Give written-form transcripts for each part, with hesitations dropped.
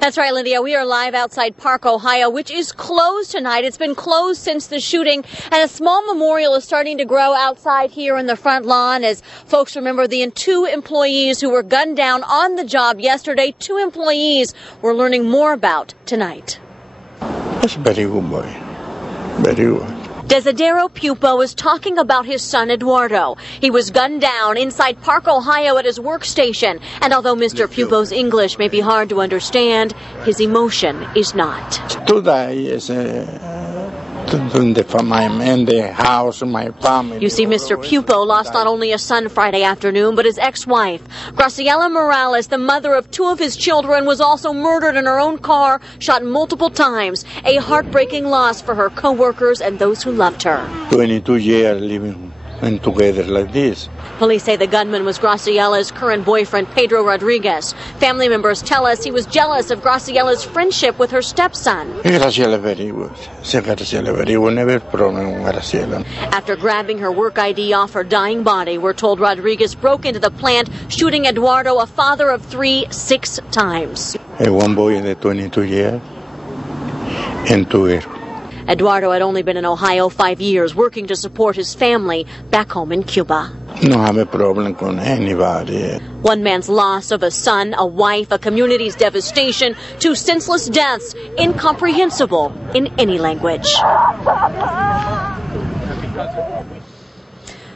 That's right, Lydia. We are live outside Park, Ohio, which is closed tonight. It's been closed since the shooting, and a small memorial is starting to grow outside here in the front lawn as folks remember the two employees who were gunned down on the job yesterday. 2 employees we're learning more about tonight. That's a very good boy. Very good. Desidero Pupo is talking about his son Eduardo. He was gunned down inside Park, Ohio at his workstation. And although Mr. Pupo's English may be hard to understand, his emotion is not. Today is in the house, my family. You see, Mr. Pupo lost not only a son Friday afternoon, but his ex-wife. Graciela Morales, the mother of 2 of his children, was also murdered in her own car, shot multiple times. A heartbreaking loss for her co-workers and those who loved her. 22 years living together like this. Police say the gunman was Graciela's current boyfriend, Pedro Rodriguez. Family members tell us he was jealous of Graciela's friendship with her stepson. Graciela very good. Graciela very good. Never problem with Graciela. After grabbing her work ID off her dying body, we're told Rodriguez broke into the plant, shooting Eduardo, a father of 3, 6 times. One boy in the 22 years and 2 girls. Eduardo had only been in Ohio 5 years, working to support his family back home in Cuba. No have a problem with anybody. One man's loss of a son, a wife, a community's devastation, 2 senseless deaths, incomprehensible in any language.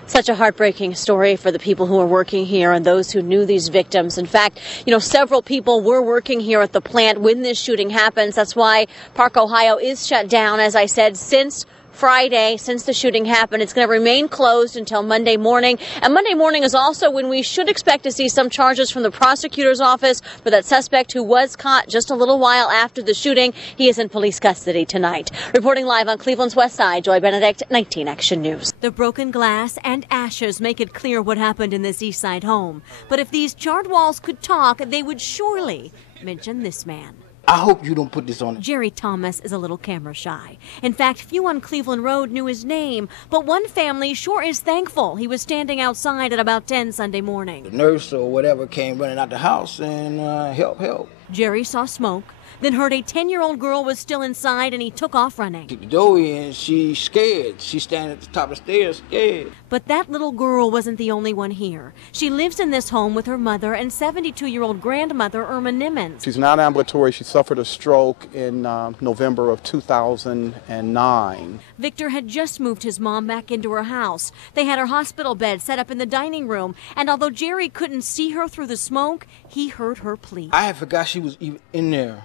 Such a heartbreaking story for the people who are working here and those who knew these victims. In fact, several people were working here at the plant when this shooting happens. That's why Park, Ohio is shut down, as I said, since Friday, since the shooting happened. It's going to remain closed until Monday morning. And Monday morning is also when we should expect to see some charges from the prosecutor's office for that suspect who was caught just a little while after the shooting. He is in police custody tonight. Reporting live on Cleveland's West Side, Joy Benedict, 19 Action News. The broken glass and ashes make it clear what happened in this eastside home. But if these charred walls could talk, they would surely mention this man. I hope you don't put this on it. Jerry Thomas is a little camera shy. In fact, few on Cleveland Road knew his name, but one family sure is thankful he was standing outside at about 10 Sunday morning. The nurse or whatever came running out the house and help. Jerry saw smoke, then heard a 10-year-old girl was still inside and he took off running. Kicked the door in, she's scared. She's standing at the top of the stairs, scared. But that little girl wasn't the only one here. She lives in this home with her mother and 72-year-old grandmother, Irma Nimmons. She's not ambulatory. She suffered a stroke in November of 2009. Victor had just moved his mom back into her house. They had her hospital bed set up in the dining room, and although Jerry couldn't see her through the smoke, he heard her plead. I had forgot she was even in there.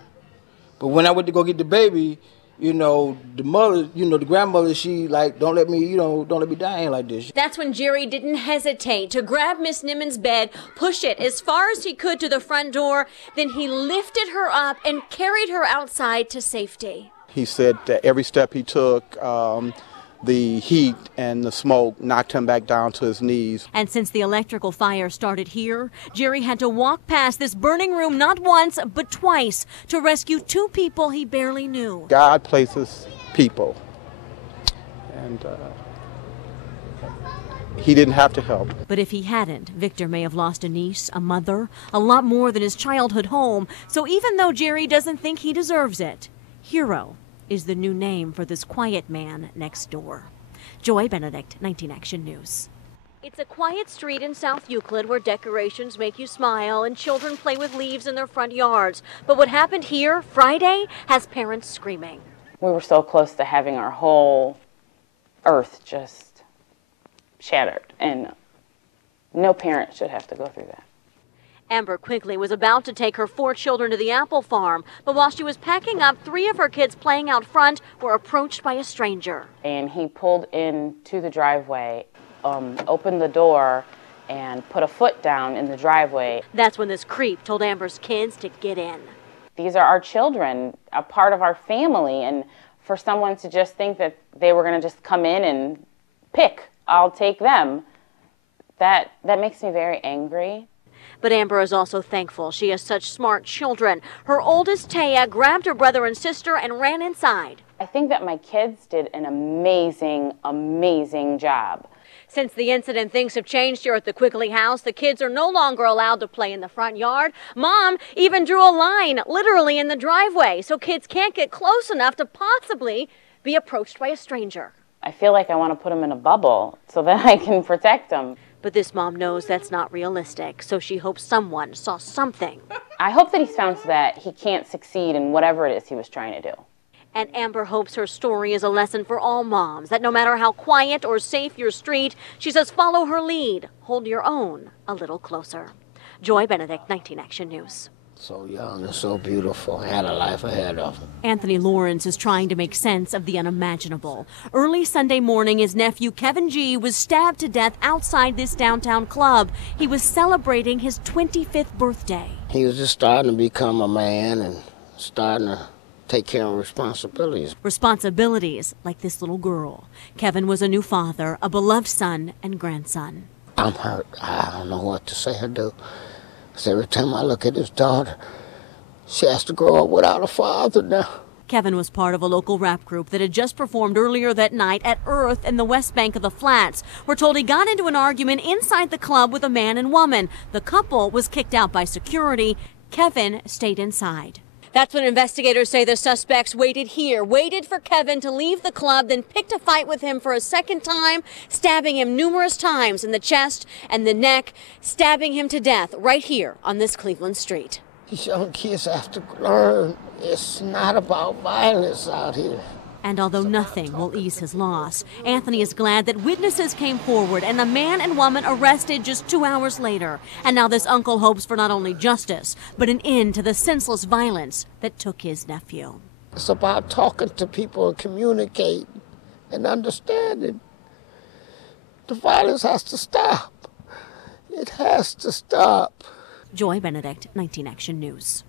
But when I went to go get the baby, the mother, the grandmother, she don't let me die like this. That's when Jerry didn't hesitate to grab Miss Nimmons' bed, push it as far as he could to the front door. Then he lifted her up and carried her outside to safety. He said that every step he took, the heat and the smoke knocked him back down to his knees. And since the electrical fire started here, Jerry had to walk past this burning room not once, but twice to rescue 2 people he barely knew. God places people, and he didn't have to help. But if he hadn't, Victor may have lost a niece, a mother, a lot more than his childhood home. So even though Jerry doesn't think he deserves it, hero is the new name for this quiet man next door. Joy Benedict, 19 Action News. It's a quiet street in South Euclid where decorations make you smile and children play with leaves in their front yards. But what happened here Friday has parents screaming. We were so close to having our whole earth just shattered, and no parent should have to go through that. Amber Quigley was about to take her 4 children to the apple farm, but while she was packing up, 3 of her kids playing out front were approached by a stranger. And he pulled into the driveway, opened the door, and put a foot down in the driveway. That's when this creep told Amber's kids to get in. These are our children, a part of our family, and for someone to just think that they were going to just come in and pick, I'll take them, that makes me very angry. But Amber is also thankful she has such smart children. Her oldest, Taya, grabbed her brother and sister and ran inside. I think that my kids did an amazing, amazing job. Since the incident, things have changed here at the Quigley house. The kids are no longer allowed to play in the front yard. Mom even drew a line literally in the driveway so kids can't get close enough to possibly be approached by a stranger. I feel like I want to put them in a bubble so that I can protect them. But this mom knows that's not realistic, so she hopes someone saw something. I hope that he's found so that he can't succeed in whatever it is he was trying to do. And Amber hopes her story is a lesson for all moms, that no matter how quiet or safe your street, she says follow her lead, hold your own a little closer. Joy Benedict, 19 Action News. So young and so beautiful, had a life ahead of him. Anthony Lawrence is trying to make sense of the unimaginable. Early Sunday morning, his nephew Kevin G. was stabbed to death outside this downtown club. He was celebrating his 25th birthday. He was just starting to become a man and starting to take care of responsibilities. Responsibilities like this little girl. Kevin was a new father, a beloved son and grandson. I'm hurt. I don't know what to say or do. Because every time I look at his daughter, she has to grow up without a father now. Kevin was part of a local rap group that had just performed earlier that night at Earth in the West Bank of the Flats. We're told he got into an argument inside the club with a man and woman. The couple was kicked out by security. Kevin stayed inside. That's when investigators say the suspects waited for Kevin to leave the club, then picked a fight with him for a second time, stabbing him numerous times in the chest and the neck, stabbing him to death right here on this Cleveland street. These young kids have to learn it's not about violence out here. And although nothing will ease his loss, Anthony is glad that witnesses came forward and the man and woman arrested just 2 hours later. And now this uncle hopes for not only justice, but an end to the senseless violence that took his nephew. It's about talking to people and communicating and understanding. The violence has to stop. It has to stop. Joy Benedict, 19 Action News.